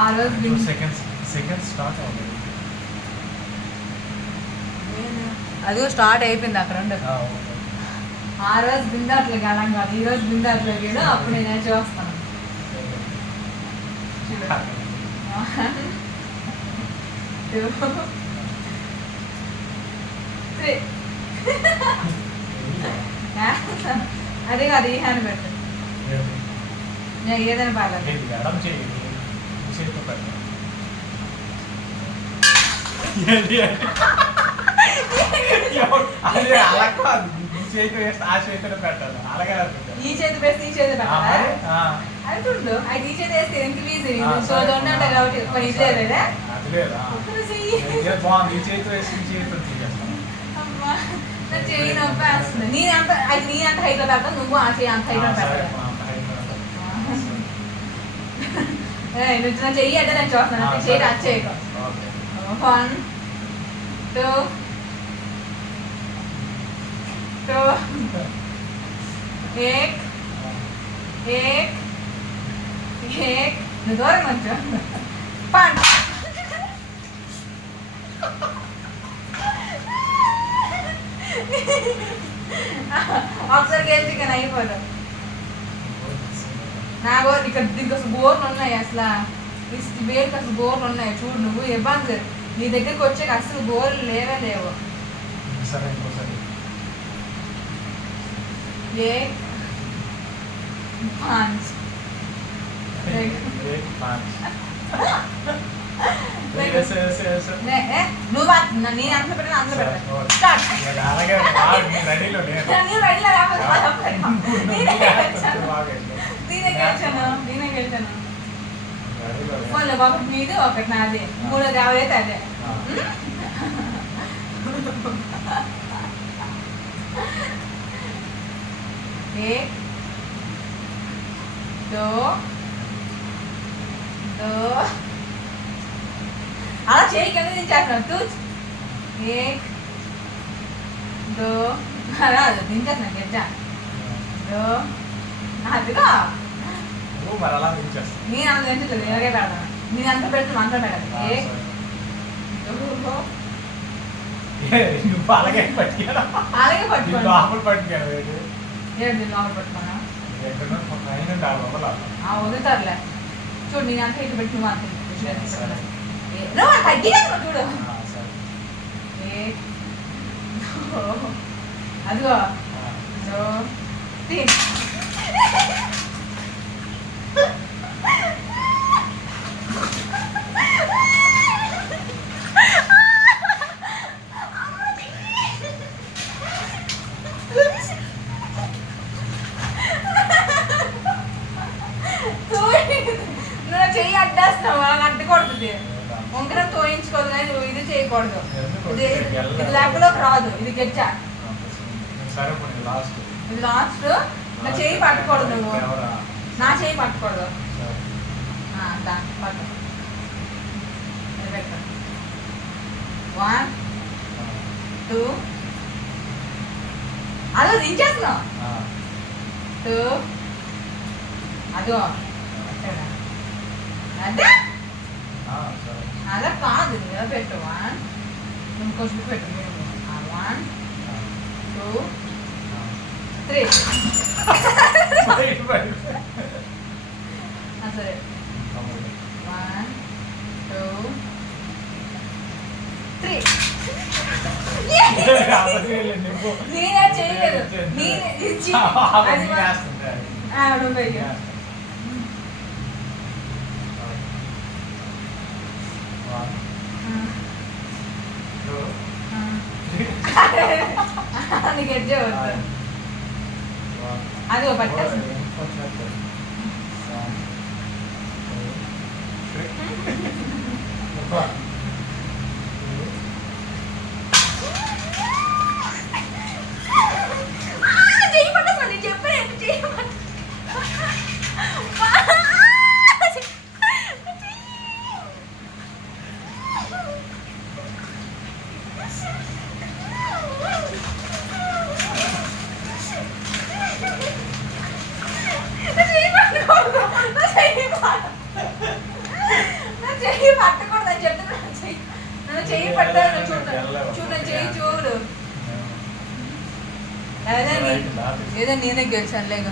ఆ రోజు seconds start అవ్వలేదు. అదిగో స్టార్ట్ అయిపోయింది అక్కడ ఉండే. ఆ రోజు బిందాట్లు గలం కాదు, ఈ రోజు బిందాట్లు గీడు. అప్పుడు నేను చూస్తాను. అదే కాదు, ఈ హ్యాండ్ పెట్టు. నేను ఏదైనా బాగా ఈ చేతి వేస్తే ఈ చేతి పెట్టాలా అంటుండు. అయితే ఈ చేతి వేస్తే ఎంత ఈజీ. సో ఉండ కాబట్టి మరి ఇదే లేదా అమ్మా నా చెయ్యి నొప్పి వేస్తుంది. నేనంత అయితే నేనంత హైట్లో పెడతా, నువ్వు ఆ చెయ్యి అంత హైట్లో పెడతా. నువ్వు నా చెయ్యి అంటే నేను చూస్తున్నాను. అంటే చెయ్యి టచ్ చేయకు. 1 2 एक एक एक దూరం వచ్చా 5 ఒకసారి గెలిచి కానీ అయిపోదు. నా గోరు ఇక్కడ దీనికి అసలు గోర్లు ఉన్నాయి. అసలు ఈ వేరుకి అసలు గోర్లు ఉన్నాయి. చూడు నువ్వు ఇబ్బంది. నీ దగ్గరికి వచ్చాక అసలు గోర్లు లేవే లేవు. एक 5 నువ్వు నేను అంత పెట్టాను అందులో పెట్టాను. నేనే గెలిచాను. మళ్ళీ ఒకటి నీది ఒకటి నాది. మూడోది ఎవరైతే అదే. एक 2 అలా చేయి కింద దించేస్తున్నావు. తూ 1 2 అలా దించేస్తున్నాను. గెజ్జా 2 అదిగా నేను అంత దించలేదు. ఇలాగే పెడతాను. నేను అంత పెడుతున్నా అంత పెట్టాలి. 1 2 అలాగే పట్టుకోండి. పట్టుకున్నా వదులుతారులే. చూడు నేను అంత ఇటు పెట్టి నువ్వు అంత చూడు. అదిగో చెయ్యి అడ్డేస్తావు. అలా అడ్డుకూడదు. ఉంగరం తోయించుకోదు కానీ నువ్వు ఇది చేయకూడదు. ఇది లెక్కలోకి రాదు. ఇది గెచ్చా. ఇది లాస్ట్. నా చెయ్యి పట్టకూడదు. నువ్వు నా చెయ్యి పట్టకూడదు. పట్టు 1 2 అదో దించేస్తున్నావు. 2 అదో అదే అలా కాదు. నిలబెట్టు. 1 నువ్వు కొంచెం పెట్టు. 1 2 3 సరే 1 2 3 నేనే చేయలేదు. నేనే ఇచ్చి నీకు ఎడ్జే వస్తుంది. అది ఒక పట్టేస్తుంది. చెయ్యి పట్టాను చూడు చూడు చెయ్యి చూడు ఏదో నేనే గెలిచాను లేక